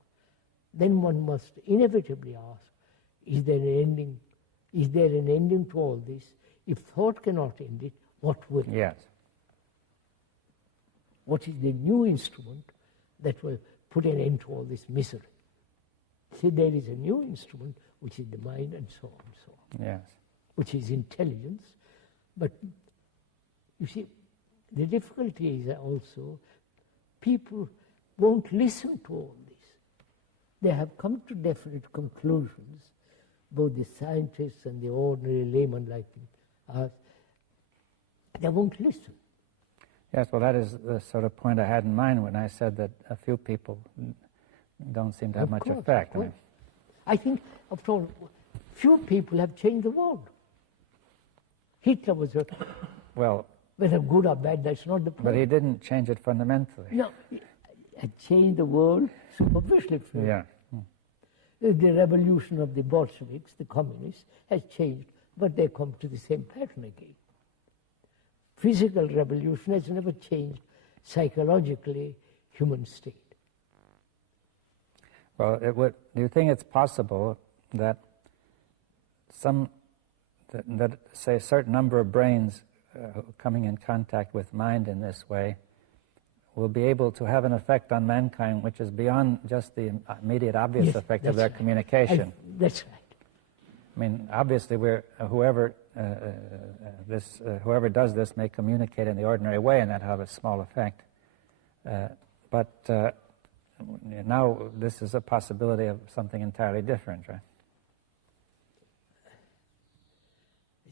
then one must inevitably ask, is there an ending? Is there an ending to all this? If thought cannot end it, what will? Yes. What is the new instrument that will put an end to all this misery? See, there is a new instrument, which is the mind, and so on and so on. Yes. Which is intelligence. But you see, the difficulty is also people won't listen to all this. They have come to definite conclusions, both the scientists and the ordinary layman like us. They won't listen. Yes, well, that is the sort of point I had in mind when I said that a few people don't seem to have much effect. I think, after all, few people have changed the world. Hitler was whether good or bad, that's not the point. But he didn't change it fundamentally. No, he had changed the world superficially. Yeah. The revolution of the Bolsheviks, the communists, has changed, but they come to the same pattern again. Physical revolution has never changed psychologically human state. Well, do you think it's possible that say a certain number of brains coming in contact with mind in this way will be able to have an effect on mankind which is beyond just the immediate obvious effect of their communication? That's right. I mean, obviously, whoever does this may communicate in the ordinary way, and that have a small effect. But now this is a possibility of something entirely different, right?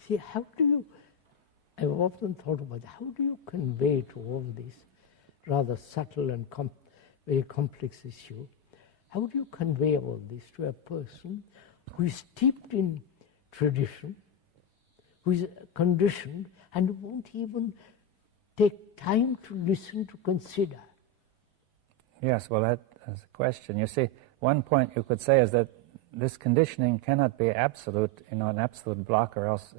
See, I've often thought about how do you convey to all this rather subtle and very complex issue, how do you convey all this to a person who is steeped in tradition, who is conditioned, and won't even take time to listen, to consider? Yes, well, that is a question. You see, one point you could say is that this conditioning cannot be absolute, an absolute block, or else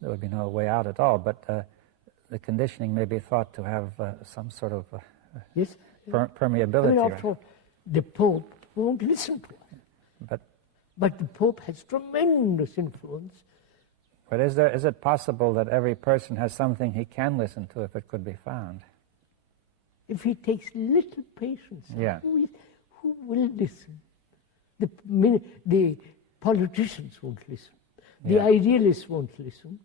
there would be no way out at all. But the conditioning may be thought to have some sort of yes, permeability. I mean, after all, the Pope won't listen to it. But the Pope has tremendous influence. But is it possible that every person has something he can listen to if it could be found? If he takes little patience, yeah. Who will listen? The politicians won't listen. The idealists won't listen.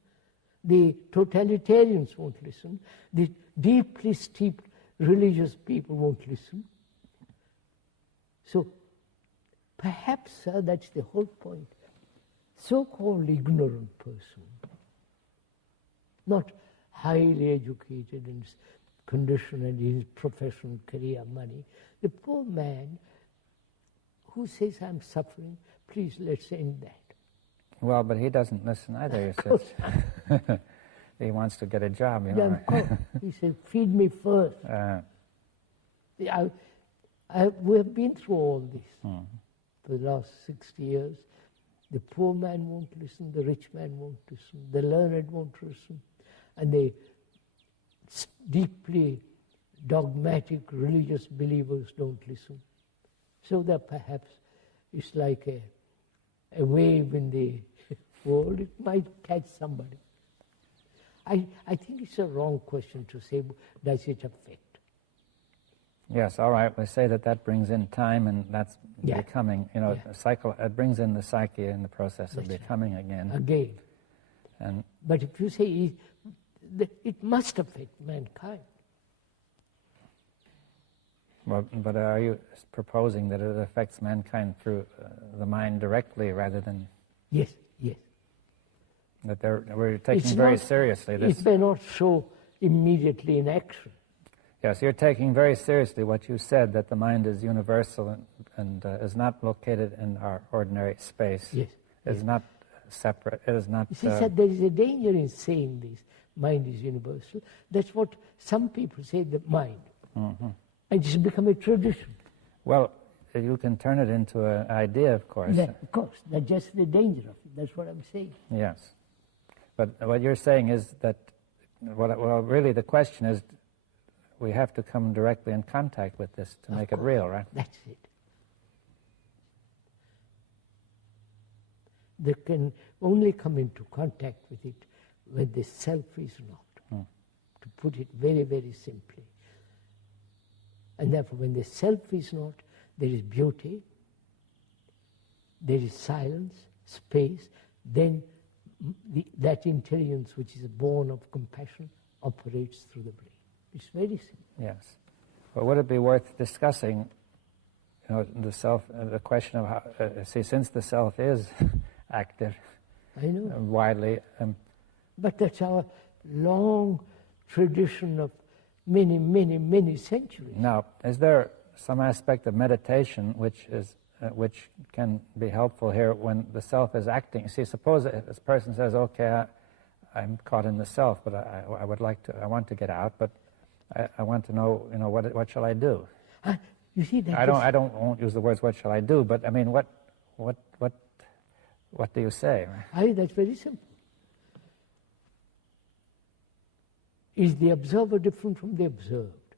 The totalitarians won't listen. The deeply steeped religious people won't listen. So perhaps, sir, that's the whole point. So-called ignorant person, not highly educated and conditioned in his professional career, money, the poor man who says, I'm suffering, please let's end that. Well, but he doesn't listen either, he says. He wants to get a job, Yeah, of course. He said, feed me first. We have been through all this for the last 60 years. The poor man won't listen, the rich man won't listen, the learned won't listen, and the deeply dogmatic religious believers don't listen. So that perhaps it's like a wave in the world. It might catch somebody. I think it's a wrong question to say, does it affect? Yes, all right. We say that brings in time, and that's becoming, cycle. It brings in the psyche in the process of becoming again. But if you say it must affect mankind. Well, but are you proposing that it affects mankind through the mind directly rather than? Yes. That we're taking very seriously this. It may not show immediately in action. Yes, you're taking very seriously what you said, that the mind is universal and is not located in our ordinary space. Yes. Is not separate. It is not. You see, there is a danger in saying this. Mind is universal. That's what some people say, the mind. Mm-hmm. And it's become a tradition. Well, you can turn it into an idea, of course. Of course. That's just the danger of it. That's what I'm saying. Yes. But what you're saying is that, really the question is, we have to come directly in contact with this to make it real, right? That's it. They can only come into contact with it when the self is not, to put it very, very simply. And therefore, when the self is not, there is beauty, there is silence, space, then that intelligence which is born of compassion operates through the brain. It's very simple. Yes. Well, would it be worth discussing, the self, the question of how, since the self is active, I know, widely. But that's our long tradition of many, many, many centuries. Now, is there some aspect of meditation which can be helpful here when the self is acting? See, suppose this person says, "Okay, I'm caught in the self, but I want to get out, but I want to know, what shall I do?" You see that I won't use the words "what shall I do," but I mean, what do you say? That's very simple. Is the observer different from the observed?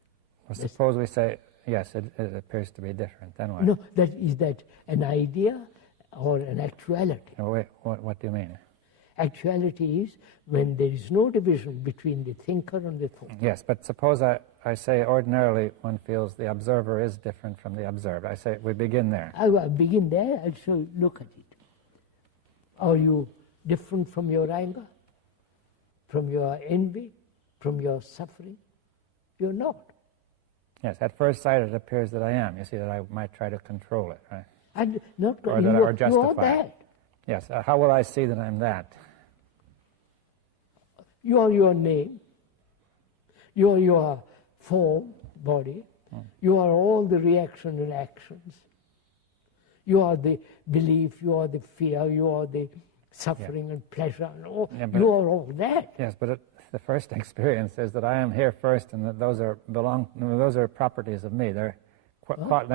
Well, suppose we say, yes, it appears to be different. Then what? No, is that an idea or an actuality? Oh, wait, what do you mean? Actuality is when there is no division between the thinker and the thought. Yes, but suppose I say ordinarily one feels the observer is different from the observed. I say we begin there. I will begin there. I'll show you, look at it. Are you different from your anger, from your envy, from your suffering? You're not. Yes, at first sight it appears that I am. You see that I might try to control it, right? And not or justify you are it. that. Yes, how will I see that I'm that? You are your name. You are your form, body. You are all the reaction and actions. You are the belief, you are the fear, you are the suffering and pleasure. And all. You are all that. Yes, but the first experience is that I am here first, and that those are properties of me. They're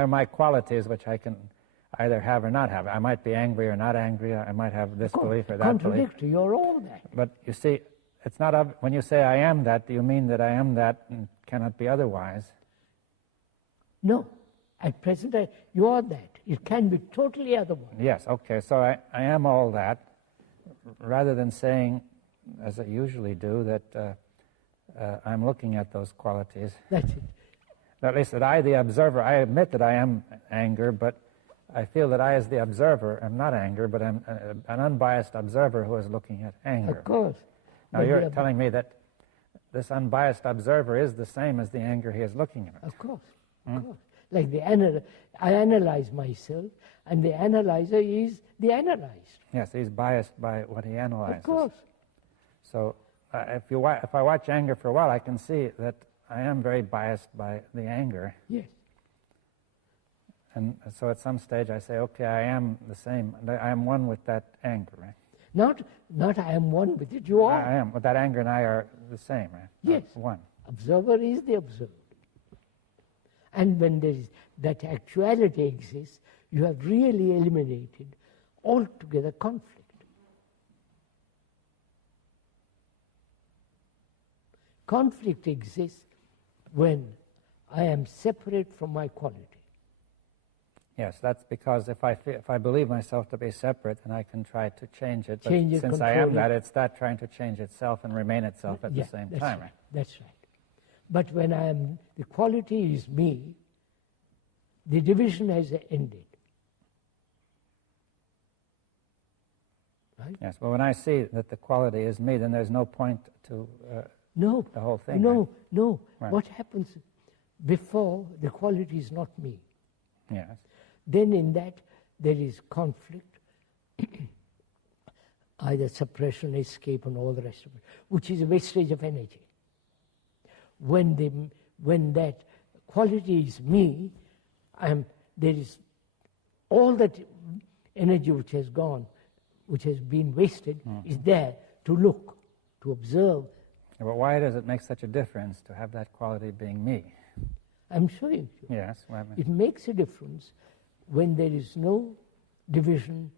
my qualities, which I either have or not have. I might be angry or not angry. I might have this belief or that belief. Contradictory, you're all that. But you see, it's not when you say I am that, do you mean that I am that and cannot be otherwise? No. At present, you are that. It can be totally otherwise. Yes, okay. So I am all that, rather than saying, as I usually do, that I'm looking at those qualities. That's it. At least that I, the observer, I admit that I am anger, but I feel that I, as the observer, am not anger, but I'm an unbiased observer who is looking at anger. Of course. Now you're telling me that this unbiased observer is the same as the anger he is looking at. Of course. Of course. Like I analyze myself, and the analyzer is the analyzed. Yes, he's biased by what he analyzes. Of course. So if I watch anger for a while, I can see that I am very biased by the anger. Yes. And so at some stage I say, okay, I am the same. I am one with that anger, right? Not I am one with it, you are. I am. But that anger and I are the same, right? Yes. One. Observer is the observed. And when there is that actuality exists, you have really eliminated altogether conflict. Conflict exists when I am separate from my quality. Yes, that's because if I believe myself to be separate, then I can try to change it. But Change it, since I am control that, it. it's that trying to change itself and remain itself at the same time. Right. That's right. But when the quality is me, the division has ended. Right? Yes, well, when I see that the quality is me, then there's no point to the whole thing. No, right? no. Right. What happens before the quality is not me? Yes. Then in that there is conflict, either suppression, escape, and all the rest of it, which is a wastage of energy. When that quality is me, there is all that energy which has gone, which has been wasted, is there to look, to observe. Yeah, but why does it make such a difference to have that quality being me? I'm showing you. Yes. Well, It makes a difference when there is no division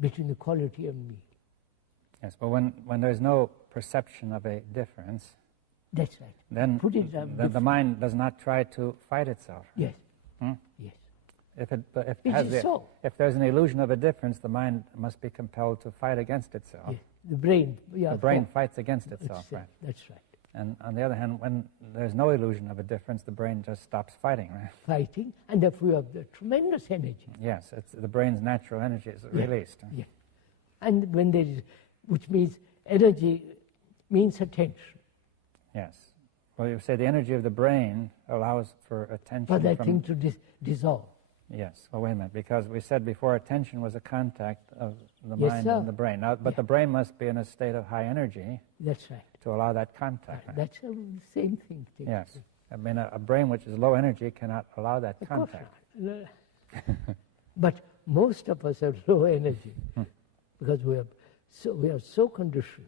between the quality and me. yes, but when there's no perception of a difference, That's right. then Put it the mind does not try to fight itself. Yes. Hmm? Yes. If there's an illusion of a difference, the mind must be compelled to fight against itself. Yes. The brain. The brain fights against itself, right? That's right. And on the other hand, when there's no illusion of a difference, the brain just stops fighting, right? Fighting, and therefore you have the tremendous energy. Yes, it's the brain's natural energy is released. Yeah. And when there is, which means energy means attention. Yes. Well, you say the energy of the brain allows for attention. For that thing to dissolve. Yes. Well, wait a minute, because we said before attention was a contact of the Yes, mind sir. and the brain. Now, but the brain must be in a state of high energy That's right. to allow that contact. Right? That's the same thing. Yes. I mean, a brain which is low energy cannot allow that Of course contact. not. But most of us have low energy because we are so conditioned.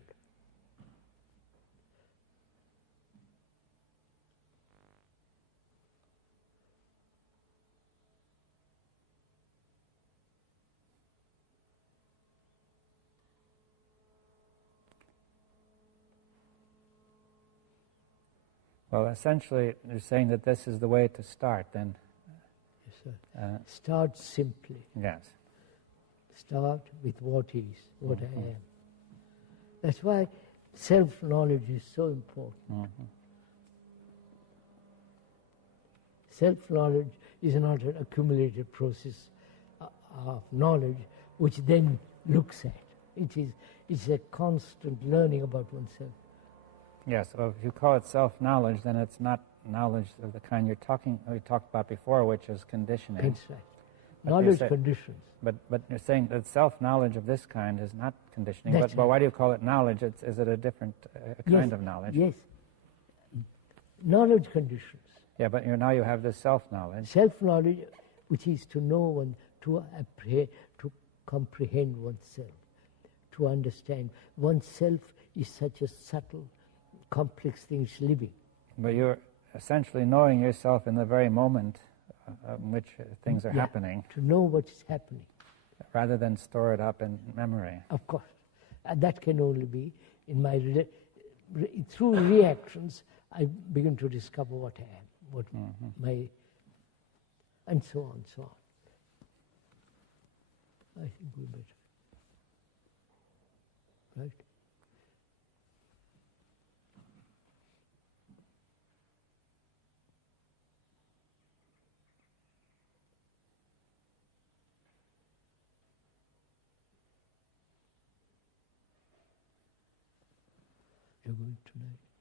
Well, essentially, you're saying that this is the way to start, then. Yes, sir. Start simply. Yes. Start with what is, what I am. That's why self-knowledge is so important. Self-knowledge is not an accumulated process of knowledge which then looks at. It's a constant learning about oneself. Yes, well, if you call it self-knowledge, then it's not knowledge of the kind we talked about before, which is conditioning. That's right. But Knowledge conditions. But you're saying that self-knowledge of this kind is not conditioning. That's But why do you call it knowledge? Is it a different kind of knowledge? Yes. Knowledge conditions. Yeah, but now you have this self-knowledge. Self-knowledge, which is to know and to comprehend oneself, to understand. Oneself is such a subtle, complex thing, it's living. But you're essentially knowing yourself in the very moment in which things are happening, to know what is happening. rather than store it up in memory. Of course. That can only be in my through reactions. I begin to discover what I am, what my, and so on, so on. I think we better. Right? You're going tonight.